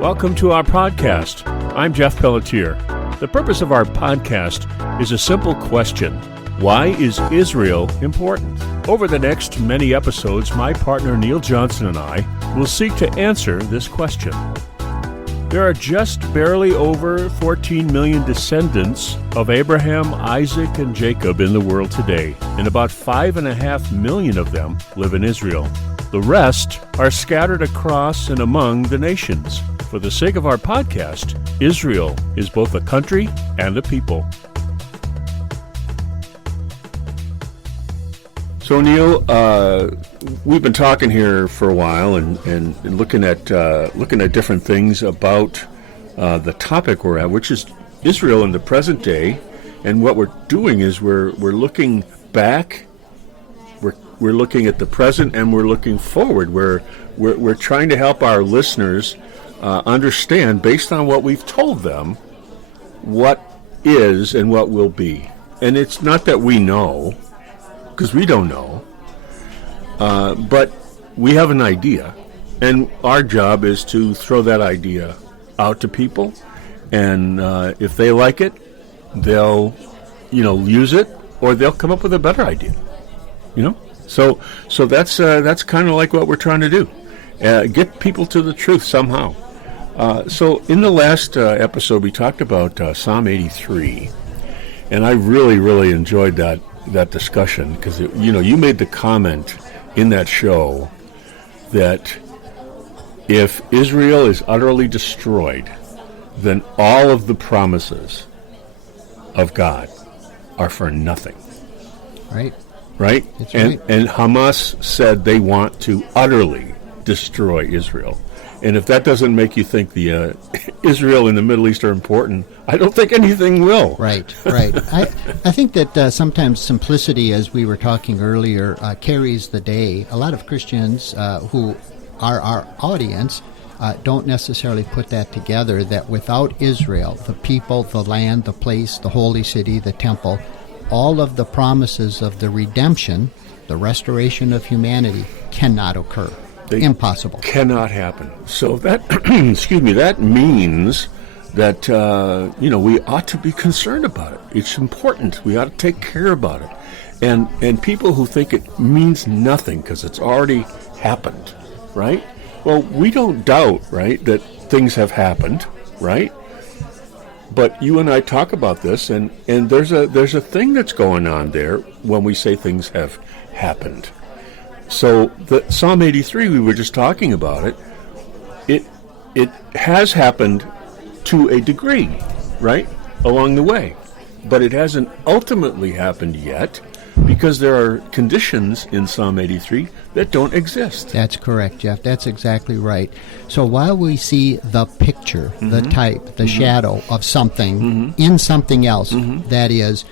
Welcome to our podcast. I'm Jeff Pelletier. The purpose of our podcast is a simple question. Why is Israel important? Over the next many episodes, my partner Neil Johnson and I will seek to answer this question. There are just barely over 14 million descendants of Abraham, Isaac, and Jacob in the world today, and about 5.5 million of them live in Israel. The rest are scattered across and among the nations. For the sake of our podcast, Israel is both a country and a people. So Neil, we've been talking here for a while and looking at different things about the topic we're at, which is Israel in the present day. And what we're doing is we're looking back, we're looking at the present, and we're looking forward. We're trying to help our listeners understand, based on what we've told them, what is and what will be. And it's not that we know, because we don't know, but we have an idea, and our job is to throw that idea out to people, and if they like it, they'll, use it, or they'll come up with a better idea, So that's kind of like what we're trying to do, get people to the truth somehow. So in the last episode, we talked about Psalm 83, and I really enjoyed that discussion, because you made the comment in that show that if Israel is utterly destroyed, then all of the promises of God are for nothing. Right. That's right. And Hamas said they want to utterly destroy Israel. And if that doesn't make you think the Israel and the Middle East are important, I don't think anything will. Right. I think that sometimes simplicity, as we were talking earlier, carries the day. A lot of Christians who are our audience don't necessarily put that together, that without Israel, the people, the land, the place, the holy city, the temple, all of the promises of the redemption, the restoration of humanity, cannot occur. Impossible. Cannot happen. So that, that means that, we ought to be concerned about it. It's important. We ought to take care about it. And people who think it means nothing because it's already happened, right? Well, we don't doubt, right, that things have happened, right? But you and I talk about this, and there's a thing that's going on there when we say things have happened. So the Psalm 83, we were just talking about it has happened to a degree, right, along the way. But it hasn't ultimately happened yet, because there are conditions in Psalm 83 that don't exist. That's correct, Jeff. That's exactly right. So while we see the picture, the type, the shadow of something in something else, that is,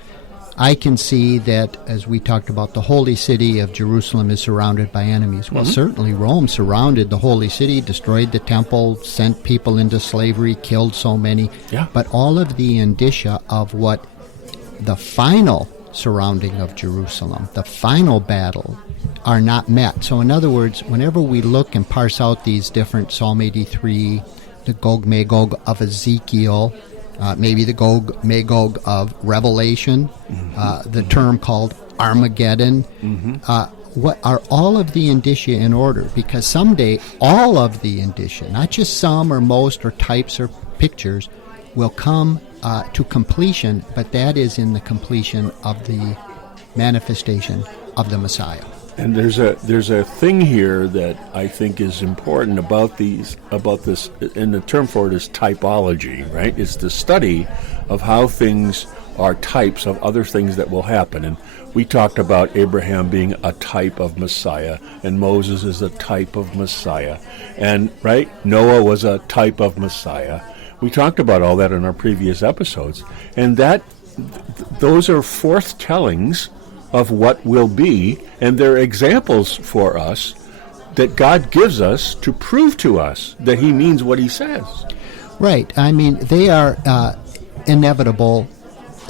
I can see that, as we talked about, the holy city of Jerusalem is surrounded by enemies. Well, certainly Rome surrounded the holy city, destroyed the temple, sent people into slavery, killed so many. Yeah. But all of the indicia of what the final surrounding of Jerusalem, the final battle, are not met. So in other words, whenever we look and parse out these different Psalm 83, the Gog Megog of Ezekiel, maybe the Gog Megog of Revelation, the term called Armageddon. What are all of the indicia in order? Because someday all of the indicia, not just some or most or types or pictures, will come to completion, but that is in the completion of the manifestation of the Messiah. And there's a thing here that I think is important about this, and the term for it is typology, right? It's the study of how things are types of other things that will happen. And we talked about Abraham being a type of Messiah, and Moses is a type of Messiah, and right, Noah was a type of Messiah. We talked about all that in our previous episodes, and those are forthtellings of what will be, and they're examples for us that God gives us to prove to us that he means what he says. Right. I mean, they are inevitable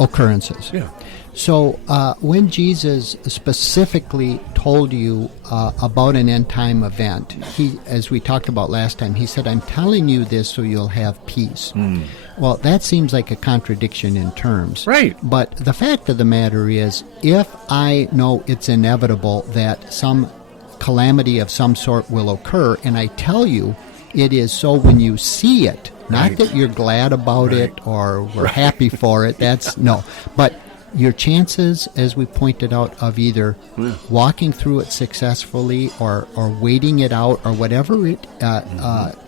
occurrences. Yeah. So when Jesus specifically told you about an end-time event, he, as we talked about last time, he said, I'm telling you this so you'll have peace. Well, that seems like a contradiction in terms. Right. But the fact of the matter is, if I know it's inevitable that some calamity of some sort will occur, and I tell you it is so when you see it, not that you're glad about it or we're happy for it, that's no. But your chances, as we pointed out, of either walking through it successfully or waiting it out or whatever it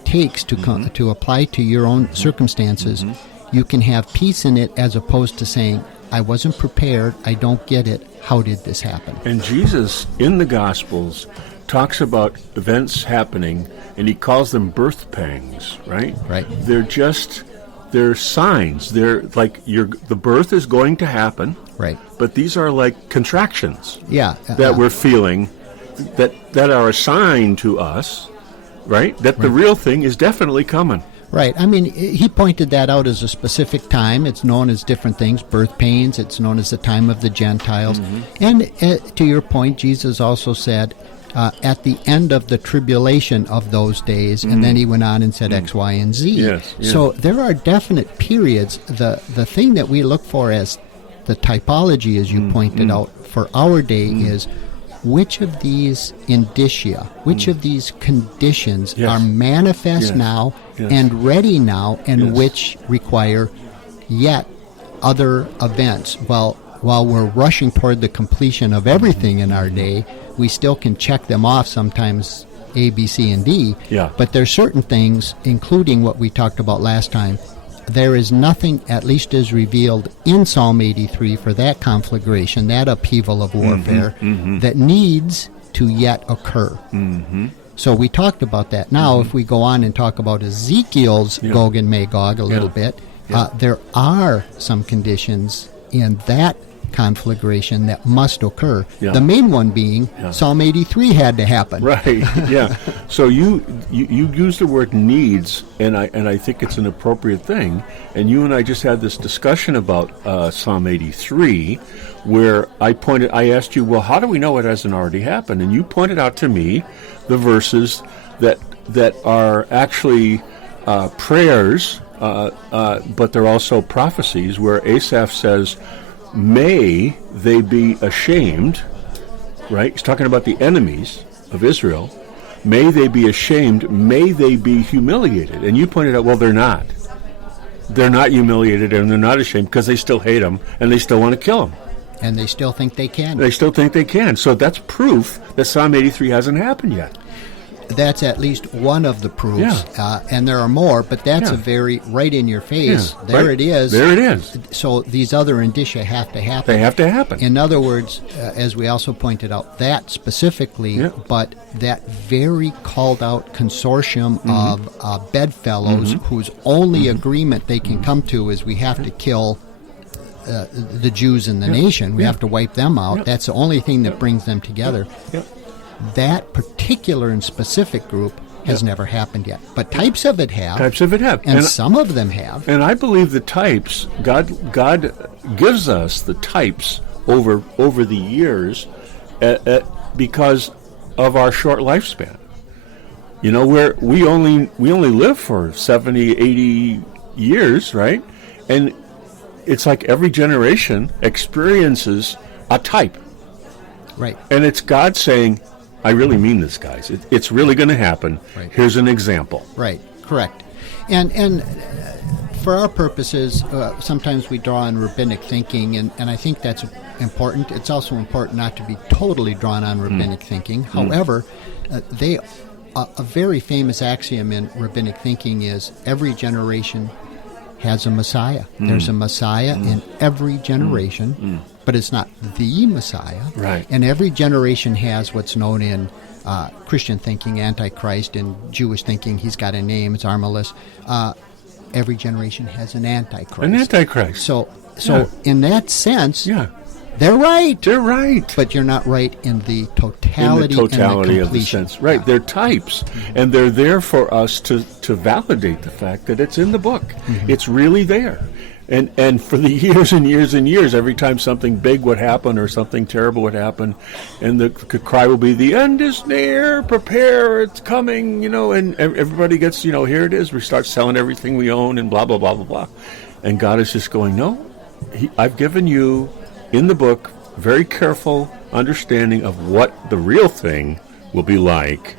takes to to apply to your own circumstances, you can have peace in it as opposed to saying, I wasn't prepared, I don't get it, how did this happen? And Jesus, in the Gospels, talks about events happening, and he calls them birth pangs, right? Right. They're signs. They're like the birth is going to happen. Right. But these are like contractions. Yeah. That we're feeling that are a sign to us, right? That the real thing is definitely coming. Right. I mean, he pointed that out as a specific time. It's known as different things, birth pains. It's known as the time of the Gentiles. And to your point, Jesus also said, at the end of the tribulation of those days, and then he went on and said X, Y, and Z. Yes. So there are definite periods. The thing that we look for as the typology, as you pointed out, for our day is which of these indicia, which of these conditions are manifest now and ready now, and which require yet other events. Well, while we're rushing toward the completion of everything in our day, we still can check them off sometimes A, B, C, and D. Yeah. But there's certain things, including what we talked about last time, there is nothing, at least as revealed in Psalm 83 for that conflagration, that upheaval of warfare, that needs to yet occur. So we talked about that. Now, if we go on and talk about Ezekiel's Gog and Megog a little bit, there are some conditions in that conflagration that must occur. The main one being Psalm 83 had to happen. Right. Yeah. So you use the word needs, and I think it's an appropriate thing. And you and I just had this discussion about Psalm 83, where I asked you, well, how do we know it hasn't already happened? And you pointed out to me the verses that are actually prayers, but they're also prophecies, where Asaph says, may they be ashamed, right? He's talking about the enemies of Israel. May they be ashamed, may they be humiliated. And you pointed out, well, they're not. They're not humiliated and they're not ashamed because they still hate them and they still want to kill them. And they still think they can. They still think they can. So that's proof that Psalm 83 hasn't happened yet. That's at least one of the proofs, and there are more, but that's a very right in your face. It is. There it is. So these other indicia have to happen. They have to happen. In other words, as we also pointed out, that specifically, but that very called out consortium of bedfellows whose only agreement they can come to is we have to kill the Jews in the nation. We have to wipe them out. That's the only thing that brings them together. That particular and specific group has never happened yet. But types of it have. Types of it have. And some of them have. And I believe the types, God gives us the types over the years because of our short lifespan. You know, we only live for 70, 80 years, right? And it's like every generation experiences a type. Right. And it's God saying, I really mean this, guys. It's really going to happen. Right. Here's an example. Right. Correct. And for our purposes, sometimes we draw on rabbinic thinking, and I think that's important. It's also important not to be totally drawn on rabbinic thinking. However, a very famous axiom in rabbinic thinking is every generation has a Messiah. There's a Messiah in every generation, but it's not the Messiah. Right. And every generation has what's known in Christian thinking, Antichrist, and Jewish thinking, he's got a name, it's Armalus. Every generation has an Antichrist. An Antichrist. So in that sense, they're right. They're right. But you're not right in the totality, and the of the sense. Right. They're types. And they're there for us to validate the fact that it's in the book. It's really there. And for the years and years and years, every time something big would happen or something terrible would happen, and the cry will be, the end is near, prepare, it's coming, and everybody gets, here it is, we start selling everything we own and blah, blah, blah, blah, blah. And God is just going, no, I've given you, in the book, very careful understanding of what the real thing will be like,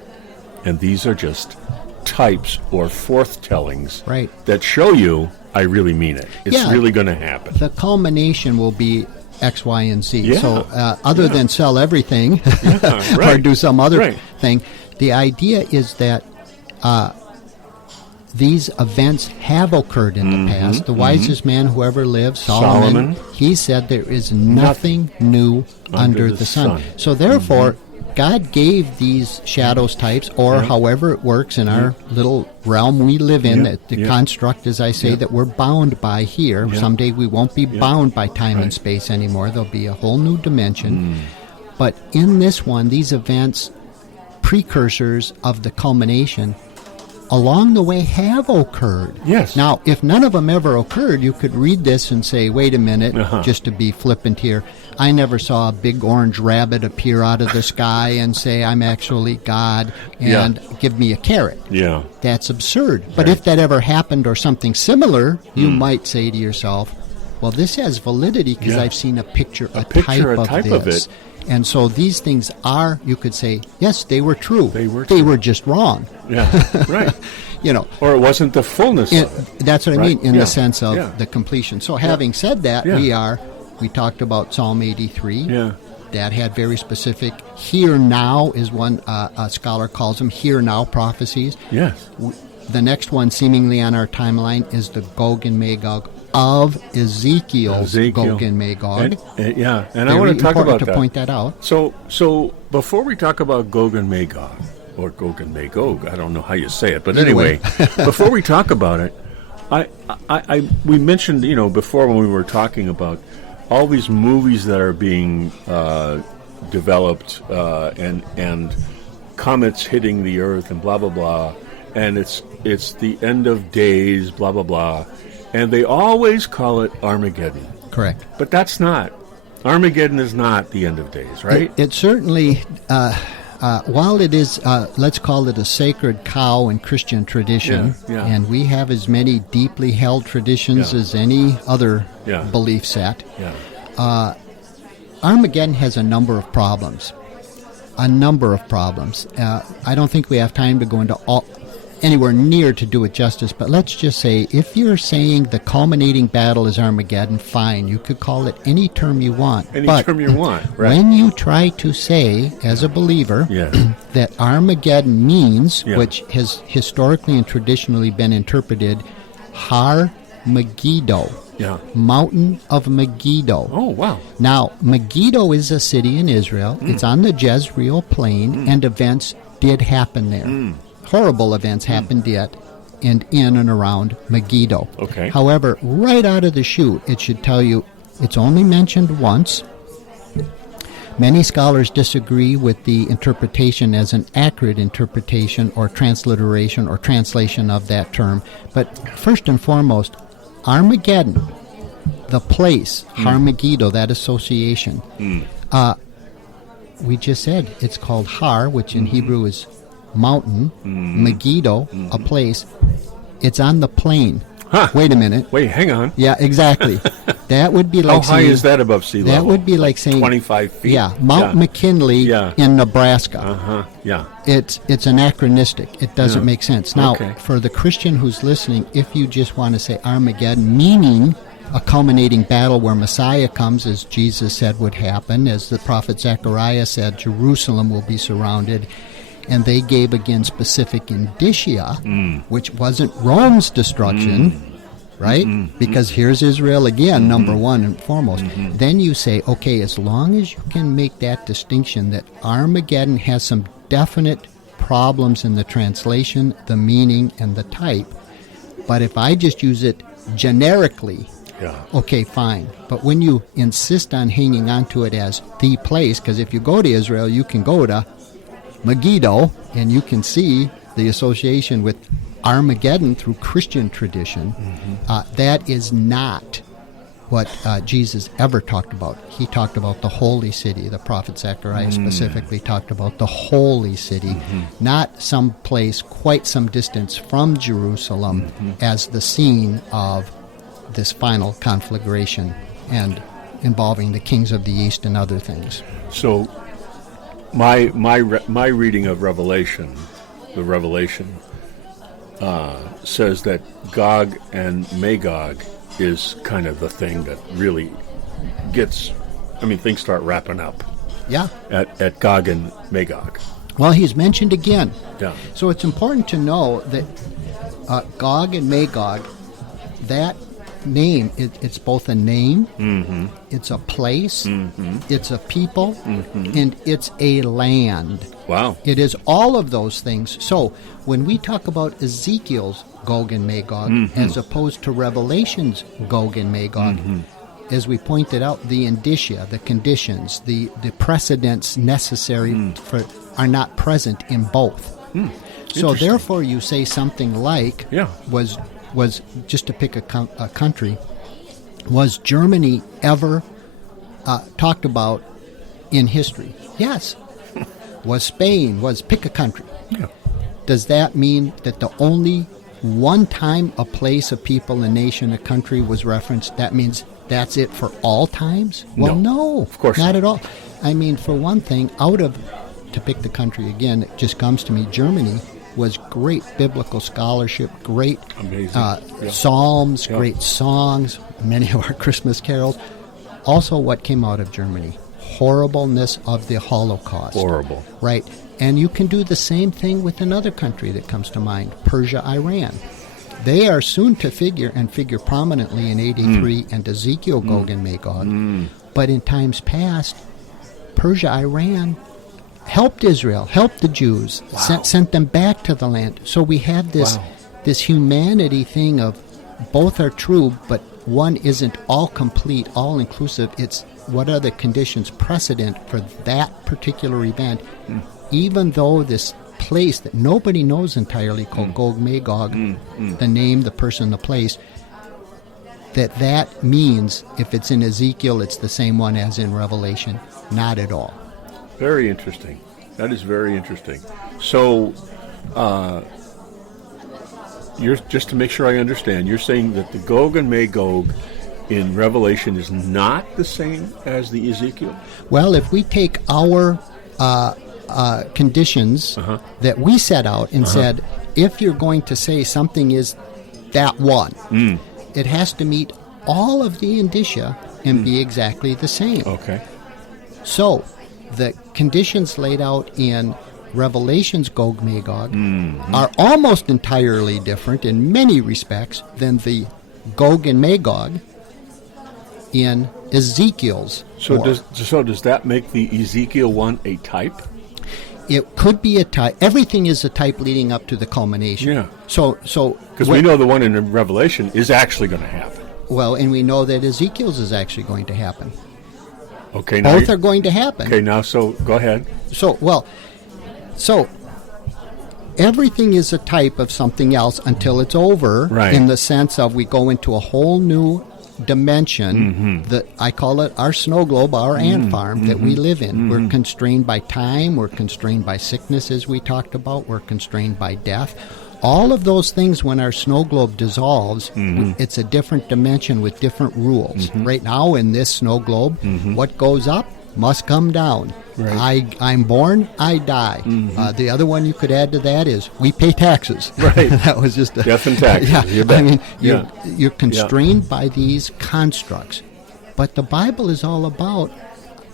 and these are just types or forthtellings that show you I really mean it. It's really going to happen. The culmination will be X, Y, and Z. Yeah. So other than sell everything or do some other thing, the idea is that these events have occurred in the past. The wisest man who ever lived, Solomon, he said there is nothing new under the sun. So therefore, God gave these shadows, types, or however it works in our little realm we live in, the construct, as I say, that we're bound by here. Someday we won't be bound by time and space anymore. There'll be a whole new dimension. But in this one, these events, precursors of the culmination, along the way have occurred. Yes. Now, if none of them ever occurred, you could read this and say, wait a minute, just to be flippant here, I never saw a big orange rabbit appear out of the sky and say, I'm actually God, and give me a carrot. Yeah. That's absurd. But if that ever happened or something similar, you might say to yourself, well, this has validity because I've seen a picture, a type of this. And so these things are, you could say, yes, they were true. They were just wrong. Yeah, right. Or it wasn't the fullness of it. That's what I mean, in the sense of the completion. So having said that, we talked about Psalm 83. Yeah. That had very specific, here now is one, a scholar calls them here now prophecies. Yes. The next one seemingly on our timeline is the Gog and Megog of Ezekiel's Gog and Magog. And I want to talk about that. To point that out. So before we talk about Gog and Magog, or Gog and Megog, I don't know how you say it, but anyway, before we talk about it, we mentioned, before when we were talking about all these movies that are being developed and comets hitting the Earth and blah blah blah, and it's the end of days, blah blah blah, and they always call it Armageddon. Correct. But that's not. Armageddon is not the end of days, right? It certainly, while it is, let's call it a sacred cow in Christian tradition, and we have as many deeply held traditions as any other belief set, Armageddon has a number of problems. I don't think we have time to go into anywhere near to do it justice, but let's just say if you're saying the culminating battle is Armageddon, fine, you could call it any term you want. Term you want, right? When you try to say, as a believer, that Armageddon means, which has historically and traditionally been interpreted, Har Megiddo, Mountain of Megiddo. Oh, wow. Now, Megiddo is a city in Israel. It's on the Jezreel plain, and events did happen there. Horrible events happened yet and in and around Megiddo. Okay. However, right out of the chute, it should tell you it's only mentioned once. Many scholars disagree with the interpretation as an accurate interpretation or transliteration or translation of that term. But first and foremost, Armageddon, the place, Har Megiddo, that association. We just said it's called Har, which in Hebrew is mountain, Megiddo, a place. It's on the plain. Wait a minute. Wait, hang on. Yeah, exactly. That would be like how high is that above sea level? That would be like saying 25 feet. Yeah, Mount McKinley in Nebraska. It's anachronistic. It doesn't make sense. Now, for the Christian who's listening, if you just want to say Armageddon, meaning a culminating battle where Messiah comes, as Jesus said would happen, as the prophet Zechariah said, Jerusalem will be surrounded. And they gave again specific indicia, which wasn't Rome's destruction, right? Because here's Israel again, number one and foremost. Then you say, okay, as long as you can make that distinction that Armageddon has some definite problems in the translation, the meaning, and the type, but if I just use it generically, okay, fine. But when you insist on hanging on to it as the place, because if you go to Israel, you can go to Megiddo, and you can see the association with Armageddon through Christian tradition, that is not what Jesus ever talked about. He talked about the holy city. The prophet Zechariah specifically talked about the holy city, not some place quite some distance from Jerusalem as the scene of this final conflagration and involving the kings of the east and other things. So my reading of Revelation, the Revelation, says that Gog and Magog is kind of the thing that really gets, things start wrapping up. Yeah. At Gog and Magog. Well, he's mentioned again. Yeah. So it's important to know that Gog and Magog, that name, it's both a name, it's a place, it's a people, and it's a land. Wow. It is all of those things. So when we talk about Ezekiel's Gog and Magog as opposed to Revelation's Gog and Magog, as we pointed out, the indicia, the conditions, the precedents necessary are not present in both. So therefore you say something like, was just to pick a country, was Germany ever talked about in history? Yes. Was Spain, pick a country. Yeah. Does that mean that the only one time a place, a people, a nation, a country was referenced, that means that's it for all times? Well, no, of course not at all. For one thing, to pick the country again, it just comes to me, Germany was great biblical scholarship, great psalms, great songs, many of our Christmas carols. Also, what came out of Germany? Horribleness of the Holocaust. Horrible. Right. And you can do the same thing with another country that comes to mind, Persia, Iran. They are soon to figure prominently in 83 and Ezekiel, Gog and Magog. But in times past, Persia, Iran helped Israel, helped the Jews, sent them back to the land. So we have this humanity thing of both are true, but one isn't all complete, all inclusive. It's what are the conditions precedent for that particular event, even though this place that nobody knows entirely called Gog Magog, the name, the person, the place, that means if it's in Ezekiel, it's the same one as in Revelation. Not at all. Very interesting. That is very interesting. So, you're just to make sure I understand, you're saying that the Gog and Magog in Revelation is not the same as the Ezekiel? Well, if we take our conditions that we set out and said, if you're going to say something is that one, it has to meet all of the indicia and be exactly the same. Okay. So, the conditions laid out in Revelation's Gog Magog are almost entirely different in many respects than the Gog and Magog in Ezekiel's. So does that make the Ezekiel one a type? It could be a type. Everything is a type leading up to the culmination. Yeah. So because we know the one in Revelation is actually going to happen. Well, and we know that Ezekiel's is actually going to happen. Okay. Both are going to happen. Okay. Now, so go ahead. So everything is a type of something else until it's over. Right. In the sense of we go into a whole new dimension that I call it our snow globe, our ant farm that we live in. We're constrained by time, we're constrained by sickness as we talked about, we're constrained by death. All of those things, when our snow globe dissolves, it's a different dimension with different rules. Right now in this snow globe, what goes up must come down. Right. I'm born, I die. The other one you could add to that is we pay taxes. Right. That was just a death and taxes. Yeah. You're constrained by these constructs. But the Bible is all about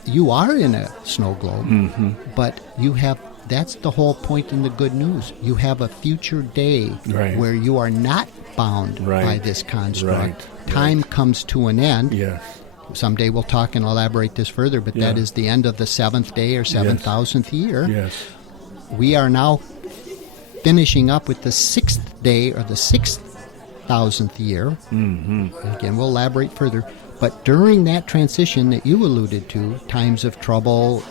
you are in a snow globe, but you have. That's the whole point in the good news. You have a future day where you are not bound by this construct. Time comes to an end. Yes. Someday we'll talk and elaborate this further, but that is the end of the seventh day or 7,000th year. Yes. We are now finishing up with the sixth day or the 6,000th year. Again, we'll elaborate further. But during that transition that you alluded to, times of trouble,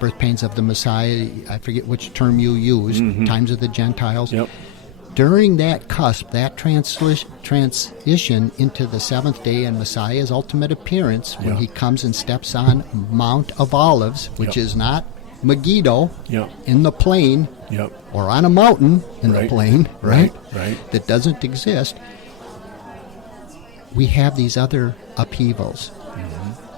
birth pains of the Messiah, I forget which term you used, times of the Gentiles, during that cusp, that transition into the seventh day and Messiah's ultimate appearance, when he comes and steps on Mount of Olives, which is not Megiddo in the plain or on a mountain in the plain, right? That doesn't exist. We have these other upheavals,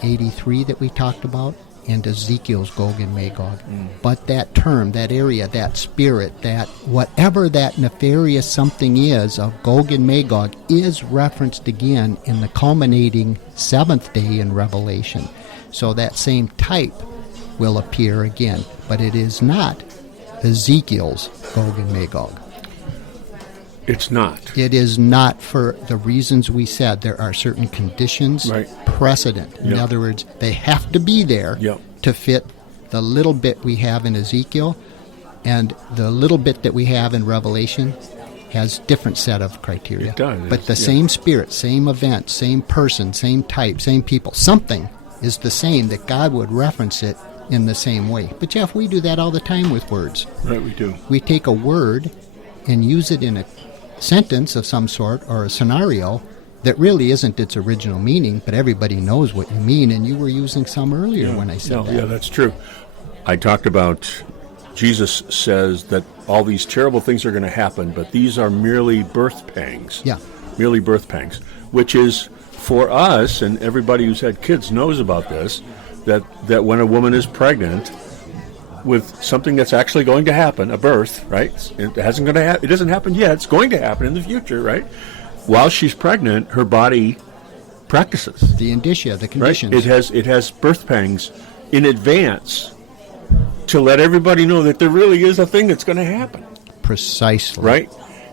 83 that we talked about, and Ezekiel's Gog and Megog. But that term, that area, that spirit, that whatever that nefarious something is of Gog and Megog is referenced again in the culminating seventh day in Revelation. So that same type will appear again, but it is not Ezekiel's Gog and Magog. It's not. It is not, for the reasons we said. There are certain conditions, precedent. In other words, they have to be there to fit the little bit we have in Ezekiel, and the little bit that we have in Revelation has different set of criteria. It does. But the same spirit, same event, same person, same type, same people. Something is the same, that God would reference it in the same way. But Jeff, we do that all the time with words. Right, we do. We take a word and use it in a sentence of some sort or a scenario that really isn't its original meaning, but everybody knows what you mean, and you were using some earlier when I said that. Yeah, that's true. I talked about Jesus says that all these terrible things are going to happen, but these are merely birth pangs. Yeah. Merely birth pangs, which is, for us, and everybody who's had kids knows about this, that when a woman is pregnant with something that's actually going to happen, a birth, right? It doesn't happen yet. It's going to happen in the future, right? While she's pregnant, her body practices the indicia, the conditions. Right? It has birth pangs in advance to let everybody know that there really is a thing that's going to happen. Precisely. Right?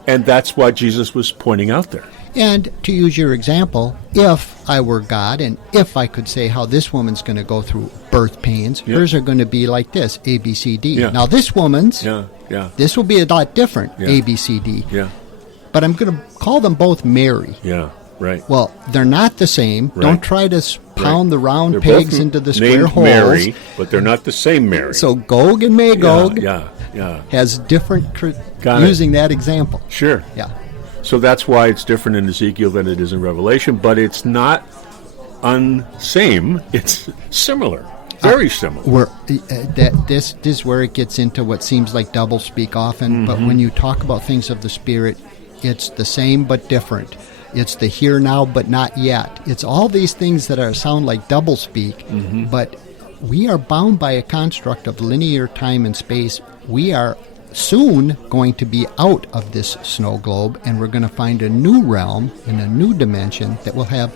And that's what Jesus was pointing out there. And to use your example, if I were God and if I could say how this woman's going to go through birth pains, hers are going to be like this, A, B, C, D. Yeah. Now this woman's, this will be a lot different, A, B, C, D. Yeah. But I'm going to call them both Mary. Yeah, right. Well, they're not the same. Right. Don't try to pound the round they're pegs both into the square holes. Mary, but they're not the same Mary. So Gog and Megog yeah. has different, using that example. Sure. Yeah. So that's why it's different in Ezekiel than it is in Revelation, but it's not unsame. It's similar, very similar. This is where it gets into what seems like doublespeak often, but when you talk about things of the Spirit, it's the same but different. It's the here now but not yet. It's all these things that sound like doublespeak, but we are bound by a construct of linear time and space. We are soon going to be out of this snow globe, and we're going to find a new realm in a new dimension that will have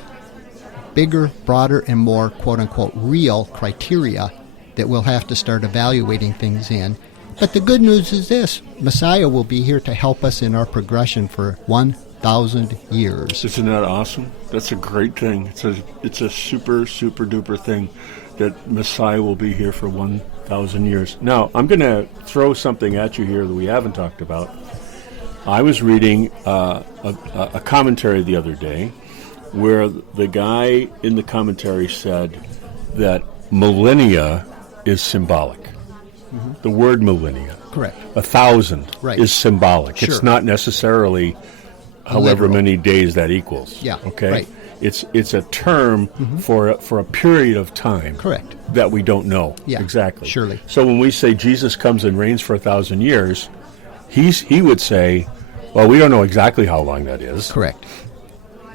bigger, broader, and more quote-unquote real criteria that we'll have to start evaluating things in. But the good news is this: Messiah will be here to help us in our progression for 1,000 years. Isn't that awesome? That's a great thing. It's a super, super duper thing that Messiah will be here for 1,000 years. Now, I'm going to throw something at you here that we haven't talked about. I was reading a commentary the other day where the guy in the commentary said that millennia is symbolic. The word millennia. Correct. 1,000 is symbolic. Sure. It's not necessarily however many days that equals. Yeah. Okay. Right. It's a term for a period of time. Correct. That we don't know. Yeah. Exactly. Surely. So when we say Jesus comes and reigns for 1,000 years, he would say, well, we don't know exactly how long that is. Correct.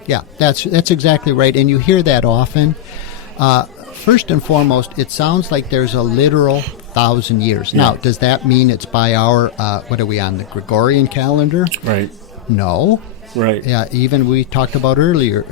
Yeah, that's exactly right, and you hear that often. First and foremost, it sounds like there's a literal 1,000 years. Yeah. Now, does that mean it's by our, what are we on, the Gregorian calendar? Right. No. Right. Yeah, even we talked about earlier,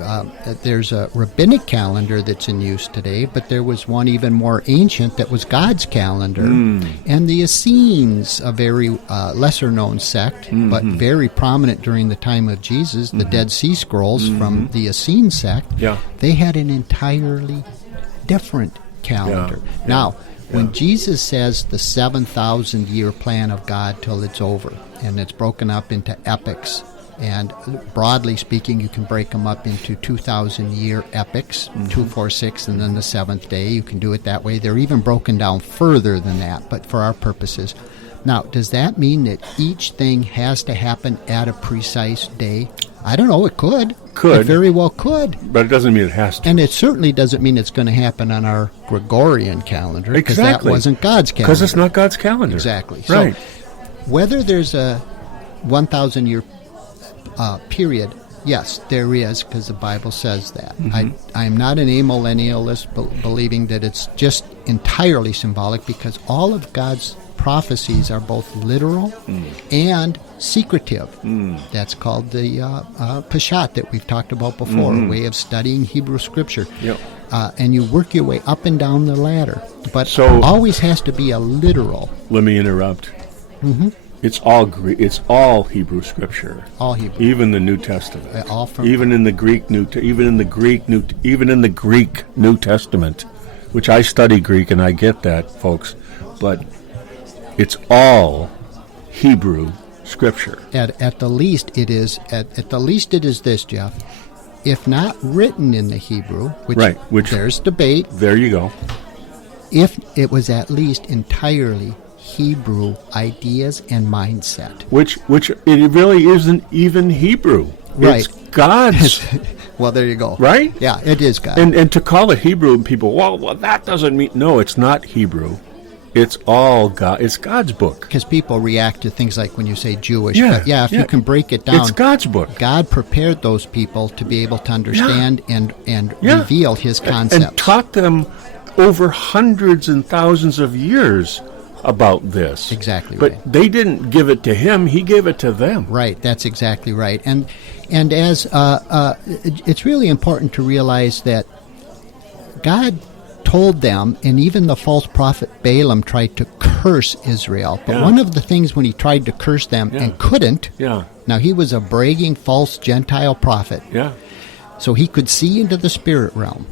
there's a rabbinic calendar that's in use today, but there was one even more ancient that was God's calendar. And the Essenes, a very lesser-known sect, but very prominent during the time of Jesus, the Dead Sea Scrolls from the Essene sect, they had an entirely different calendar. Yeah. Now, when Jesus says the 7,000-year plan of God till it's over, and it's broken up into epics, and broadly speaking, you can break them up into 2,000-year epics, 246, and then the seventh day. You can do it that way. They're even broken down further than that, but for our purposes. Now, does that mean that each thing has to happen at a precise day? I don't know. It could. Could. It very well could. But it doesn't mean it has to. And it certainly doesn't mean it's going to happen on our Gregorian calendar, because Exactly. that wasn't God's calendar. Because it's not God's calendar. Exactly. Right. So whether there's a 1,000-year period, yes, there is, because the Bible says that. I'm not an amillennialist, believing that it's just entirely symbolic, because all of God's prophecies are both literal and secretive. That's called the Peshat that we've talked about before, a way of studying Hebrew Scripture. Yep. And you work your way up and down the ladder. But So- always has to be a literal. Let me interrupt. It's all It's all Hebrew Scripture. All Hebrew. Even the New Testament. All from Even in the Greek even in the Greek New Testament, which I study Greek and I get that, folks, but it's all Hebrew Scripture. At the least it is this, Jeff. If not written in the Hebrew, which there's debate, There you go. if it was at least entirely Hebrew ideas and mindset. Which it really isn't even Hebrew. Right. It's God's. Well, there you go. Right? Yeah, it is God. And to call it Hebrew, people, well, that doesn't mean... No, it's not Hebrew. It's all God. It's God's book. Because people react to things like when you say Jewish. Yeah, But if yeah. you can break it down, It's God's book. God prepared those people to be able to understand and Yeah. reveal His concepts. And taught them over hundreds and thousands of years about this. Exactly But right. they didn't give it to him. He gave it to them. Right, that's exactly right. And as it's really important to realize that God told them, and even the false prophet Balaam tried to curse Israel. But Yeah. one of the things when he tried to curse them and couldn't, Yeah. now he was a bragging false Gentile prophet, Yeah. so he could see into the spirit realm.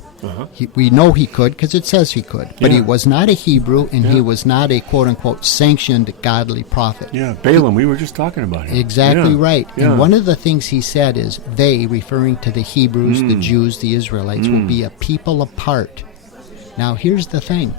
We know he could because it says he could. But he Yeah. was not a Hebrew, and he Yeah. was not a quote-unquote sanctioned godly prophet. Yeah. Balaam, we were just talking about him. Exactly Yeah. right. Yeah. And one of the things he said is they, referring to the Hebrews, the Jews, the Israelites, will be a people apart. Now, here's the thing.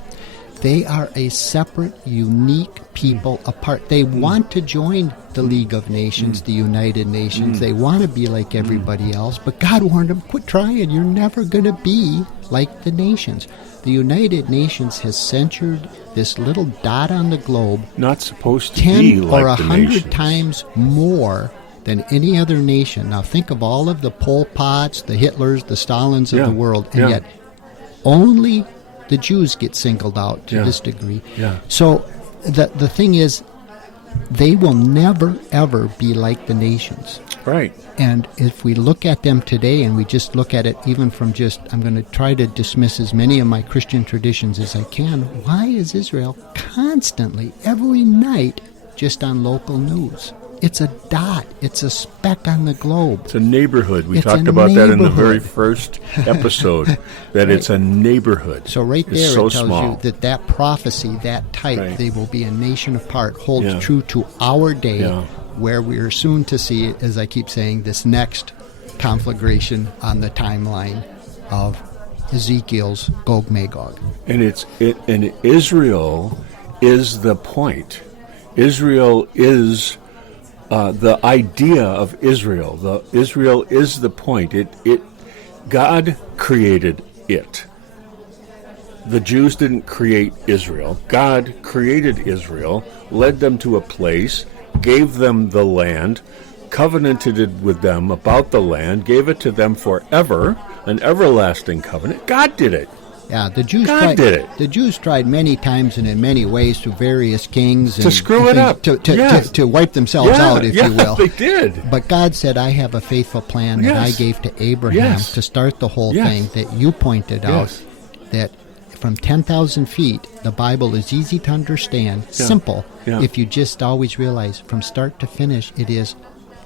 They are a separate, unique people apart. They want to join the League of Nations, the United Nations. They want to be like everybody else. But God warned them, quit trying. You're never going to be like the nations. The United Nations has censured this little dot on the globe Not supposed to 10 be or like the 100 nations. times more than any other nation. Now think of all of the Pol Pots, the Hitlers, the Stalins of Yeah. the world, and Yeah. yet only the Jews get singled out to Yeah. this degree. Yeah. So the thing is, they will never, ever be like the nations. Right. And if we look at them today, and we just look at it even from just, I'm going to try to dismiss as many of my Christian traditions as I can, why is Israel constantly, every night, just on local news? It's a dot. It's a speck on the globe. It's a neighborhood. We It's talked a about that in the very neighborhood. first episode, that it's a neighborhood. So right It's there so it tells small. you that prophecy, that type, Right. they will be a nation apart, holds Yeah. true to our day, Yeah. where we are soon to see, as I keep saying, this next conflagration on the timeline of Ezekiel's Gog Magog. And and Israel is the point. Israel is the idea of Israel. Israel is the point. God created it. The Jews didn't create Israel. God created Israel, led them to a place, gave them the land, covenanted with them about the land, gave it to them forever, an everlasting covenant. God did it. Yeah, the Jews God tried. did it. The Jews tried many times and in many ways through various kings and screw and it things up. Yes. to wipe themselves out, if you will. They did. But God said, I have a faithful plan that I Yes. gave to Abraham Yes. to start the whole Yes. thing that you pointed out, Yes. that from 10,000 feet, the Bible is easy to understand, simple, Yeah. if you just always realize from start to finish, it is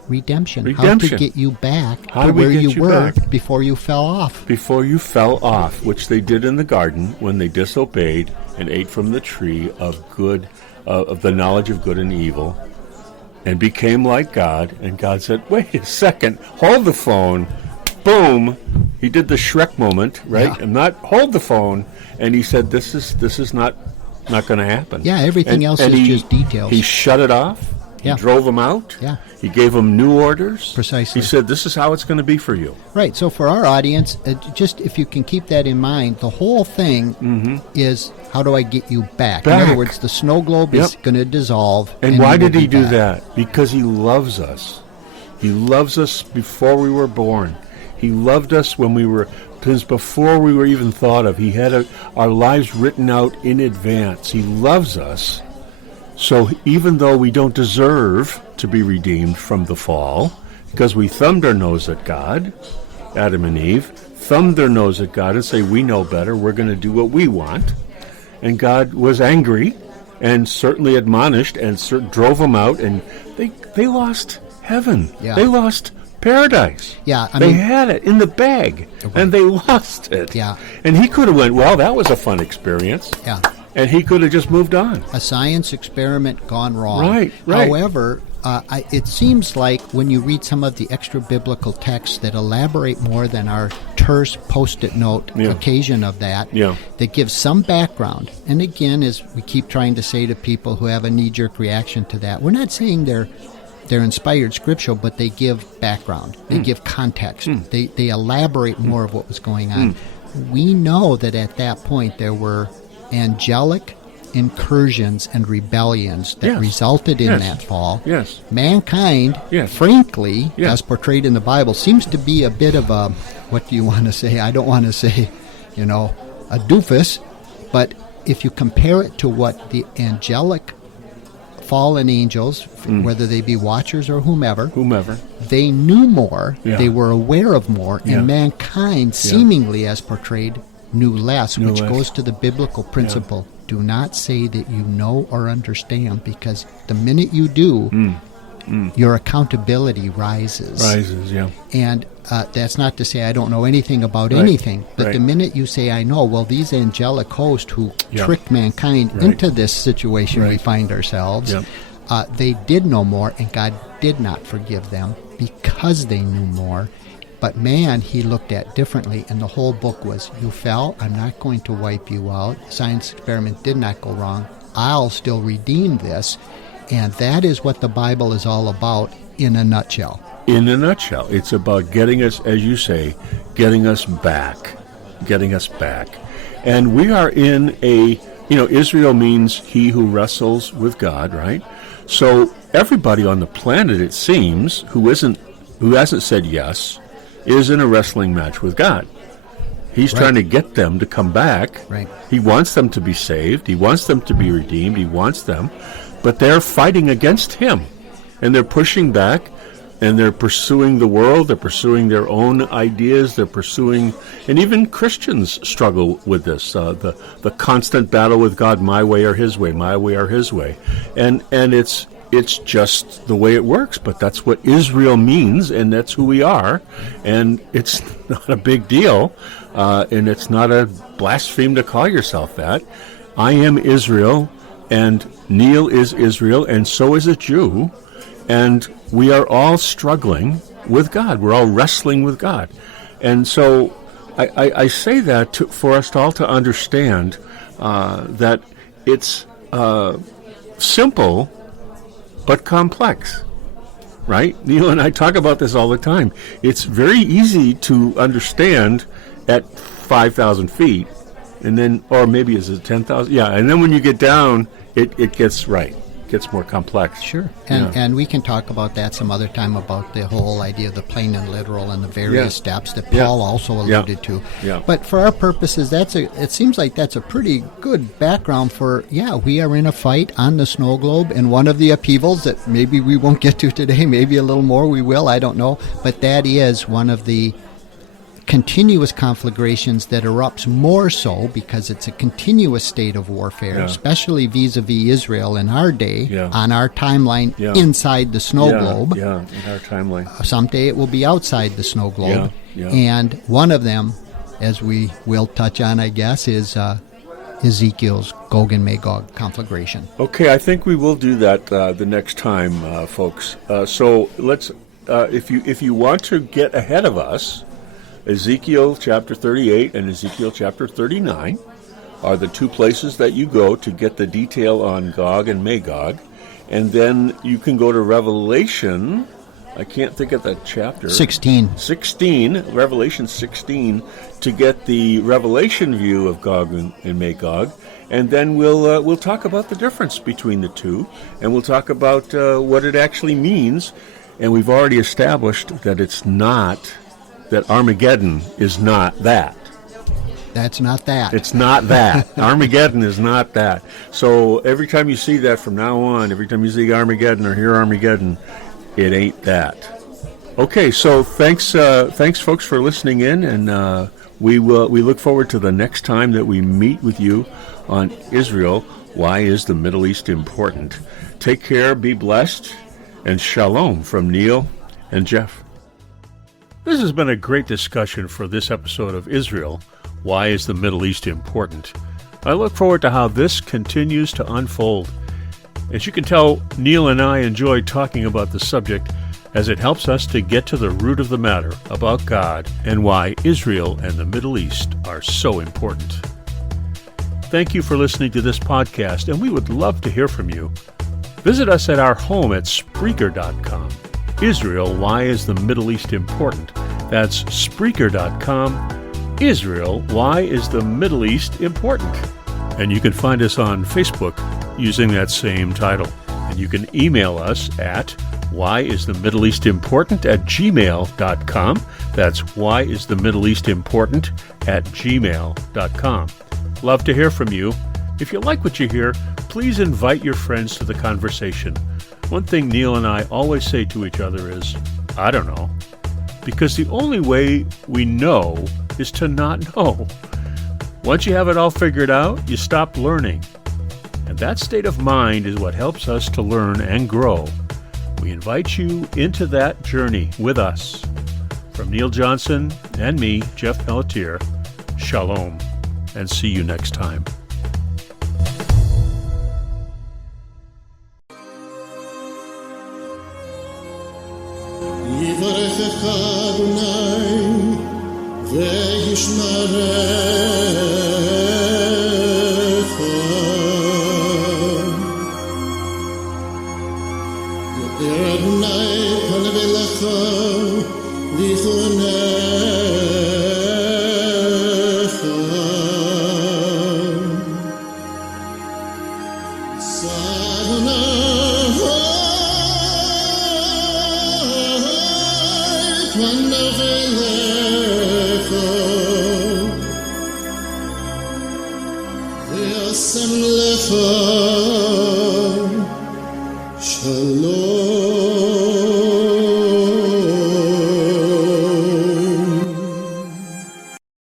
redemption. How Redemption. to get you back How to do we where get you you were back? before you fell off. Before you fell off, which they did in the garden when they disobeyed and ate from the tree of good, of the knowledge of good and evil, and became like God. And God said, "Wait a second, hold the phone." Boom! He did the Shrek moment, right? Yeah. And not hold the phone. And he said, "This is not not going to happen. Yeah, everything else is just details. He shut it off. Yeah. He drove them out. Yeah. He gave them new orders. Precisely. He said, this is how it's going to be for you. Right. So for our audience, just if you can keep that in mind, the whole thing is, how do I get you back? In other words, the snow globe is going to dissolve. And why did he do that? Because he loves us. He loves us before we were born. He loved us when we were, since before we were even thought of. He had our lives written out in advance. He loves us. So even though we don't deserve to be redeemed from the fall, because we thumbed our nose at God, Adam and Eve, thumbed their nose at God and say, we know better, we're going to do what we want. And God was angry and certainly admonished and drove them out, and they lost heaven. Yeah. They lost paradise. Yeah, they had it in the bag, and they lost it. Yeah. And he could have went, well, that was a fun experience. Yeah. And he could have just moved on. A science experiment gone wrong. Right. However, it seems like when you read some of the extra biblical texts that elaborate more than our terse post-it note occasion of that, that gives some background. And again, as we keep trying to say to people who have a knee-jerk reaction to that, we're not saying they're inspired scriptural, but they give background. They give context. They elaborate more of what was going on. We know that at that point there were angelic incursions and rebellions that resulted in that fall. Yes. Mankind, frankly, as portrayed in the Bible, seems to be a bit of a, what do you want to say? I don't want to say, a doofus, but if you compare it to what the angelic fallen angels, whether they be watchers or whomever, they knew more, they were aware of more, and mankind, seemingly as portrayed, knew less, which goes to the biblical principle. Do not say that you know or understand, because the minute you do, your accountability rises. And that's not to say I don't know anything about anything, but the minute you say I know, well, these angelic hosts who tricked mankind into this situation we find ourselves, they did know more, and God did not forgive them because they knew more. But man, he looked at differently, and the whole book was, you fell, I'm not going to wipe you out. Science experiment did not go wrong. I'll still redeem this. And that is what the Bible is all about in a nutshell. In a nutshell, it's about getting us, as you say, getting us back. And we are in a, Israel means he who wrestles with God, right? So everybody on the planet, it seems, who hasn't said yes, is in a wrestling match with God. He's trying to get them to come back. Right. He wants them to be saved. He wants them to be redeemed. He wants them. But they're fighting against him. And they're pushing back, and they're pursuing the world. They're pursuing their own ideas. They're pursuing, and even Christians struggle with this, the constant battle with God, my way or his way, my way or his way. And it's just the way it works, but that's what Israel means, and that's who we are, and it's not a big deal, and it's not a blaspheme to call yourself that. I am Israel, and Neil is Israel, and so is a Jew, and we are all struggling with God. We're all wrestling with God. And so I say that for us all to understand that it's simple but complex, right? Neil and I talk about this all the time. It's very easy to understand at 5,000 feet, and then, or maybe is it 10,000? Yeah, and then when you get down, it gets gets more complex. Sure. And we can talk about that some other time, about the whole idea of the plain and literal and the various steps that Paul also alluded to. Yeah. But for our purposes, it seems like that's a pretty good background for, we are in a fight on the snow globe, and one of the upheavals that maybe we won't get to today, maybe a little more we will, I don't know, but that is one of the continuous conflagrations that erupts more so because it's a continuous state of warfare, especially vis-a-vis Israel in our day, on our timeline, inside the snow globe. Yeah, in our timeline. Someday it will be outside the snow globe. And one of them, as we will touch on, I guess, is Ezekiel's Gog and Megog conflagration. Okay, I think we will do that the next time, folks. So let's, if you want to get ahead of us, Ezekiel chapter 38 and Ezekiel chapter 39 are the two places that you go to get the detail on Gog and Magog. And then you can go to Revelation. I can't think of that chapter. 16. Revelation 16, to get the Revelation view of Gog and Magog. And then we'll talk about the difference between the two, and we'll talk about what it actually means. And we've already established that it's not, that Armageddon is not that. That's not that. It's not that. Armageddon is not that. So every time you see that from now on, every time you see Armageddon or hear Armageddon, it ain't that. Okay, so thanks folks for listening in, and we look forward to the next time that we meet with you on Israel. Why is the Middle East important? Take care, be blessed, and shalom from Neil and Jeff. This has been a great discussion for this episode of Israel. Why is the Middle East important? I look forward to how this continues to unfold. As you can tell, Neil and I enjoy talking about the subject, as it helps us to get to the root of the matter about God and why Israel and the Middle East are so important. Thank you for listening to this podcast, and we would love to hear from you. Visit us at our home at Spreaker.com. Israel, why is the Middle East important? That's Spreaker.com. Israel, why is the Middle East important? And you can find us on Facebook using that same title. And you can email us at whyisthemiddleeastimportant@gmail.com. That's whyisthemiddleeastimportant@gmail.com. Love to hear from you. If you like what you hear, please invite your friends to the conversation. One thing Neil and I always say to each other is, I don't know. Because the only way we know is to not know. Once you have it all figured out, you stop learning. And that state of mind is what helps us to learn and grow. We invite you into that journey with us. From Neil Johnson and me, Jeff Pelletier, shalom, and see you next time. יברכך אדוני וישמרך. יאיר אדוני פניו אליך ויחונך. שא Shalom.